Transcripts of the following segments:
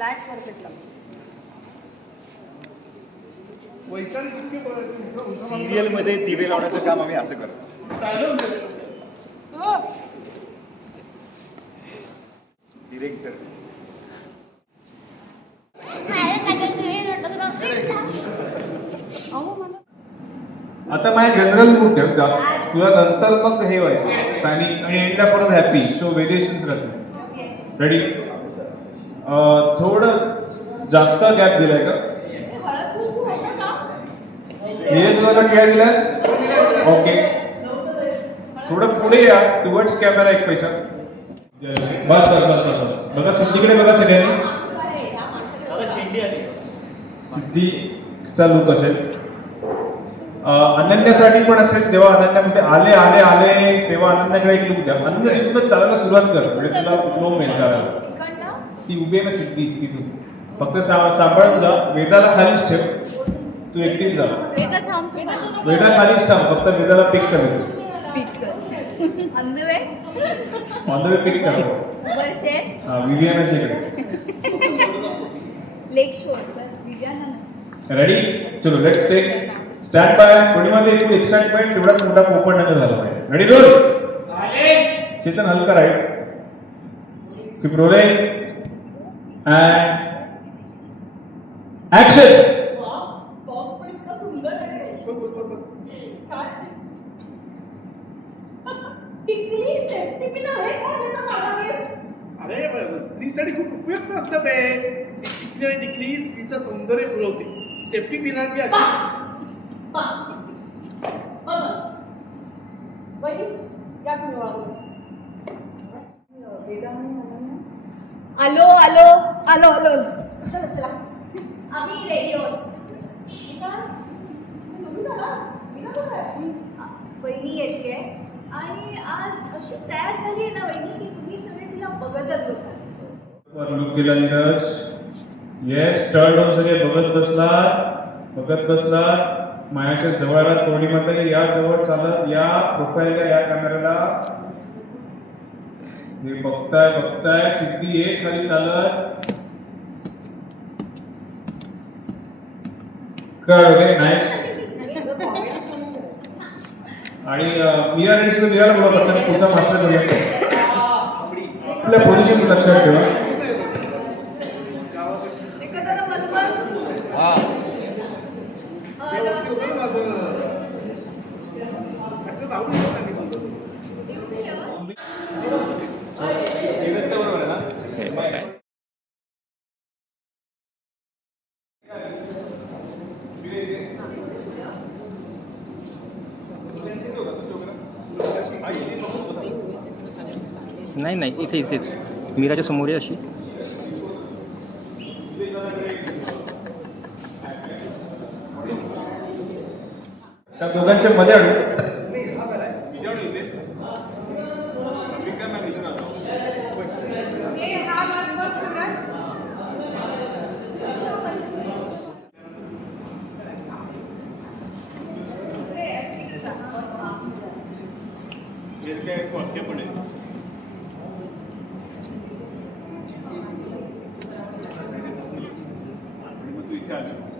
Flat surface लागतो सिरियलमध्ये दिवे लावण्याचं काम आम्ही असं करतो. डिरेक्टर आता माझ्या जनरल मूड ठेव जास्त. तुला नंतर मग हे व्हायचं. पॅनिक आणि एंडला परत हॅपी सो व्हेरिएशन्स राहते रेडी थोडं जास्त गॅप दिलाय का? तुला का दिलाय? ओके थोडं पुढे या. टुवर्ड्स कॅमेरा एक पैसा. बस बस बस बस बस. बघा सिद्धीकडे बघा सगळ्यांनी सिद्धीचा लुक असेल. अनन्यासाठी पण असेल. जेव्हा अनन्यामध्ये आले आले आले तेव्हा अनन्याकडे एक लुक द्या. अनन्या तिथूनच चालायला सुरुवात कर. म्हणजे तुला फ्लो मिळेल चालायला. ती उभी आहे ना सिद्धी तिथून फक्त सा- सांभाळून जा. वेदाला खालीच ठेव. तू एकटीच जा. वेदा खालीच थांब. फक्त वेदाला पिक कर. ऑन द वे पिक कर. सर विजयानंद रेडी चलो लेट्स टेक स्टँड बाय कोणीमध्ये एकूण एक्साइटमेंट तेवढाच मोठा पोपट नंतर झाला पाहिजे. रेडी रोल चेतन हलका right keep rolling and action अरे स्त्रीसाठी खूप उपयुक्त असतं ते. टिकली आणि टिकली स्त्रीचं सौंदर्य फुलवते सेफ्टी पिनाची अशी आलो आलो. आलो आलो चला चला आम्ही रेडी आहोत वहिनी येते आणि आज अशी तयार झाली आहे ना वहिनी की तुम्ही सगळे तिला बघतच बसाल लुक केला नीरज येस स्टर्ड होऊन सगळे बघत बसलात बघत बसलात मायाच्या जवळ आलात पौर्णिमाताई या जवळ चालत या. प्रोफाईलला या कॅमेऱ्याला हे बघताय बघताय. सिद्धी ये खाली चालत. कळ ओके नाईस आणि अं, मीरा रेड्डी सुद्धा मीराला बोला पुढचा मास्टर करूया. आपल्या पोझिशन लक्षात ठेवा. नाही नाही इथे इथेच मीराच्या समोर आहे अशी. त्या दोघांच्या मध्ये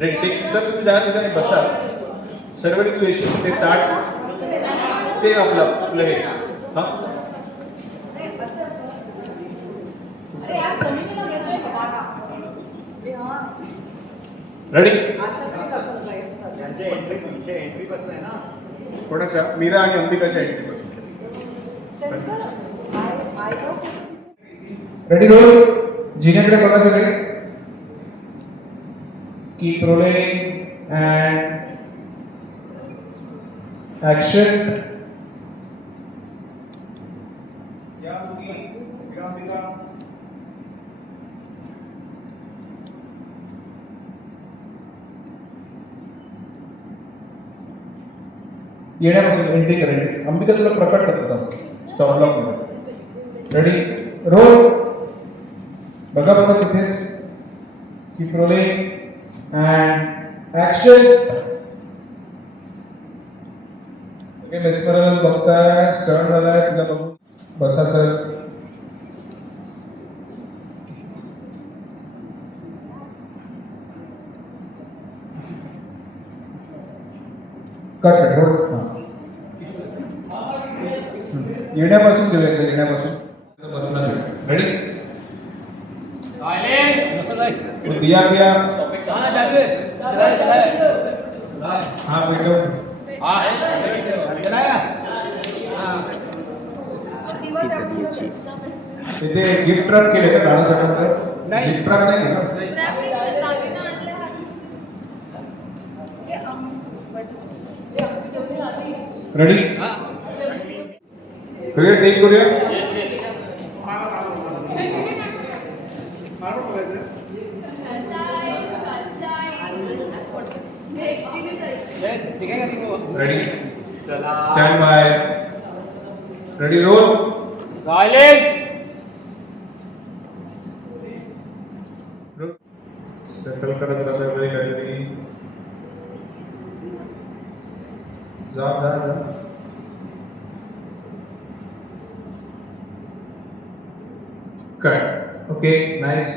आणू सर तुम्ही जा तिथे बसा सर्वरी तू येशील ते ताट सेम आपलं आपलं हे हा नाही, असं असं. अरे यार जमिनीला घेतोय का बागा? अरे हा. रेडी आशा तरी जातो ना जायचं झालं. यांच्या एंट्री तुमच्या एंट्री पासून आहे ना कोणाच्या मीरा आणि अंबिकाच्या एंट्री पासून त्यांचं I- I love you. Ready roll जिन्याकडे बघा सगळे ऍक्शन या मुली विरामिका येण्यापासून एंट्री करेल अंबिका तुला प्रकट करत होता स्टॉप लॉकमध्ये. रेडी रोल बघा बघा तिथेच. Keep rolling and action okay mesmeriser बघताय स्टर्न झालाय तुला बघून बसा सर कट कट हां येण्यापासून घेऊया इकडे, येण्यापासून बसून रेडी दिया बिया हा बेटो इथे गिफ्ट रॅप केले का दहा सेकंडचं गिफ्ट रॅप नाही केलं? त्यापैकी दागिना आणले हात. हे आम- रेडी करूया टेक करूया? मारून बघायचं पंचायत, पंचायत. हे एकटीने जायचं. रेडी चला स्टँड बाय रेडी रोल वेगळी काहीतरी जा जा जा काय ओके नाईस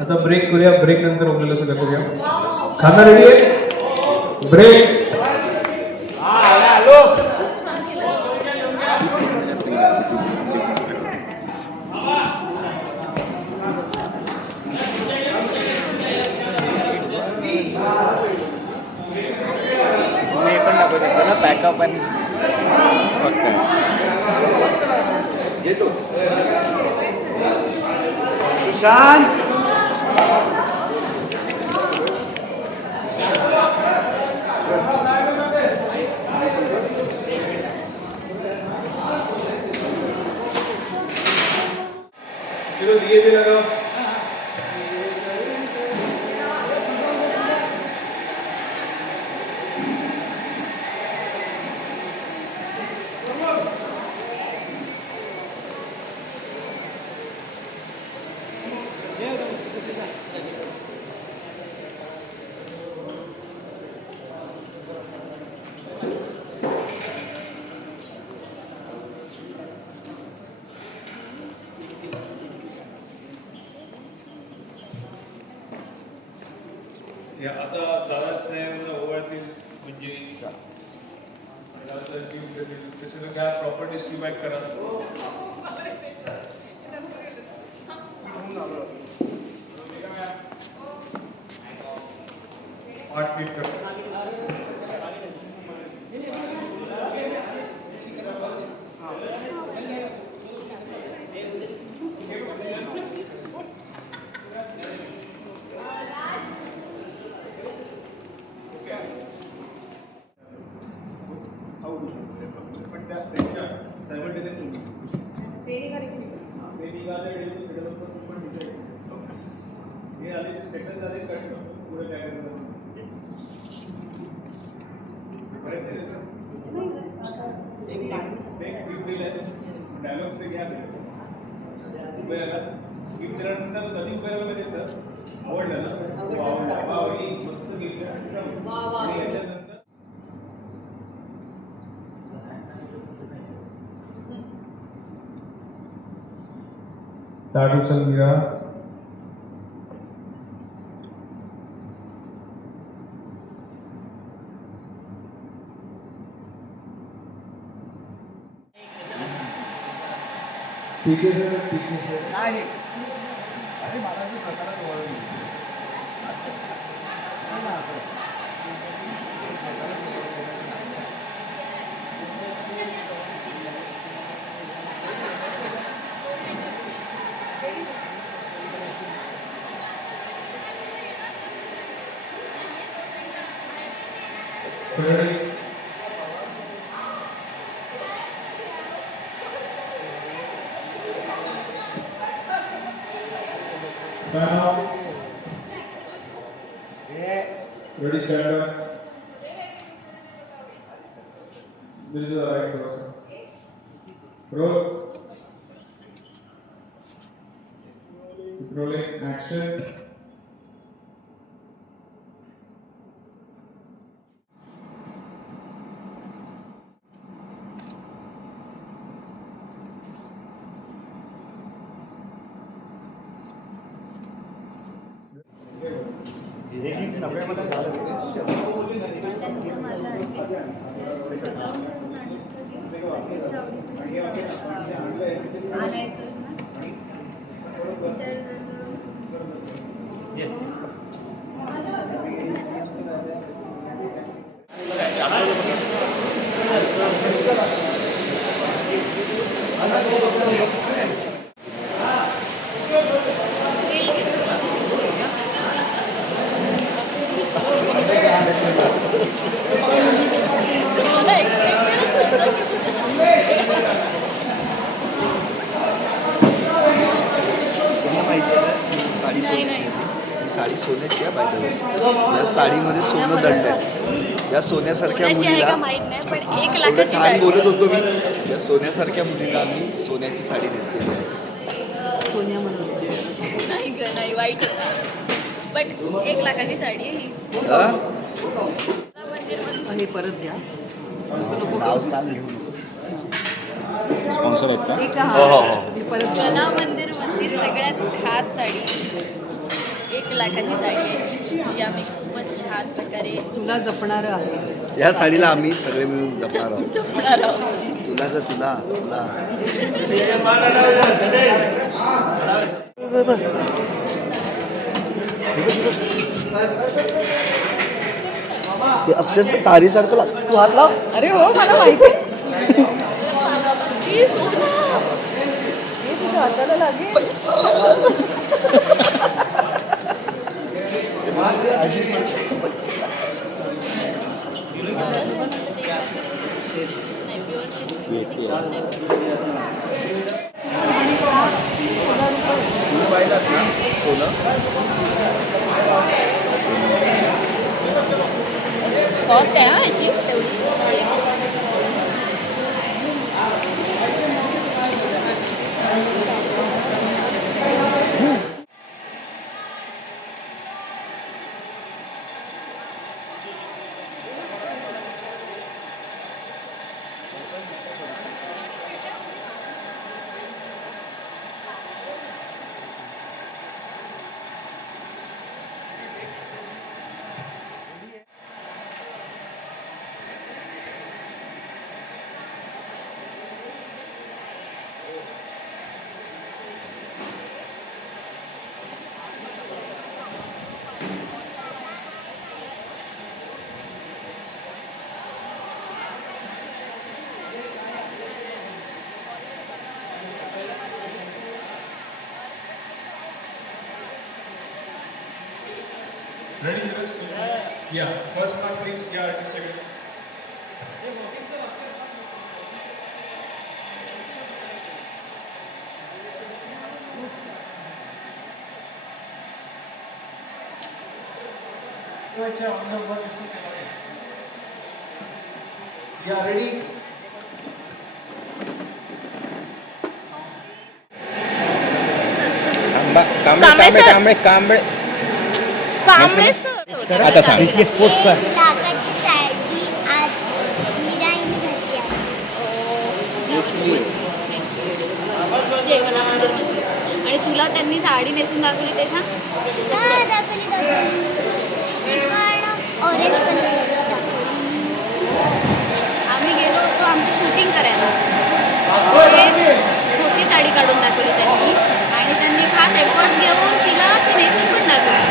आता ब्रेक करूया ब्रेक नंतर उरलेलं सगळं खाना रेडी आहे ब्रेक सुशांत चलो दिए भी लगाओ आता दादासाहेब ओवाळतील म्हणजे सगळं घ्या प्रॉपर्टीज की बॅक करा Dialogue ते घ्या ते. उभे राहा. gift दिल्यानंतर कधी उभे राहिलं माहिती सर आवडलं ना हो, आवडलं वा, ही मस्त gift आहे. ताट उचल मीरा ठीक आहे सर ठीक आहे सर. नाही अरे मला ते प्रकारात वळण Ready? तर स्वतःहून करून आणलं की तुझ्या आवडीचं आणायचं ना तर तुम्हाला माहिती आहे ना ही साडी सोन्याची आहे. ही साडी सोन्याची आहे बाय या साडीमध्ये सोनं दंड आहे. या सोन्यासारख्या मुलीला का माहीत नाही पण एक एवढं लाखाची छान साडी. बोलत होतो मी. या सोन्यासारख्या मुलीला मी सोन्याची साडी नेसलेली आहे नाही ग नाही वाईट बट एक लाखाची साडी आहे ही. हा? मंदिर घेऊ नको. स्पॉन्सर आहेत का? हो हो हो. कला मंदिर मंदिर सगळ्यात खास साडी. लाखाची साडी आहे जी आम्ही खूपच छान प्रकारे तुला जपणार आहे या साडीला आम्ही सगळे मिळून जपणार आहोत. जपणार आहोत. तुला जर तुला तुला. ते अक्षरशः तारीसारखं लागतं तू हात लाव. अरे हो मला माहिती आहे. तुझ्या हाताला लागेल. Yeah, first one please. Yeah, it's second. Yeah, ready? Kamble Kamble Kamble Kamble Kamble आता सांग. इथले स्पोर्ट्स कर. आणि तुला त्यांनी साडी नेसून दाखवली ते आम्ही गेलो होतो आमची शूटिंग करायला. छोटी साडी काढून दाखवली त्यांनी. आणि त्यांनी खास एफर्ट घेऊन तिला ती नेसून पण दाखवली.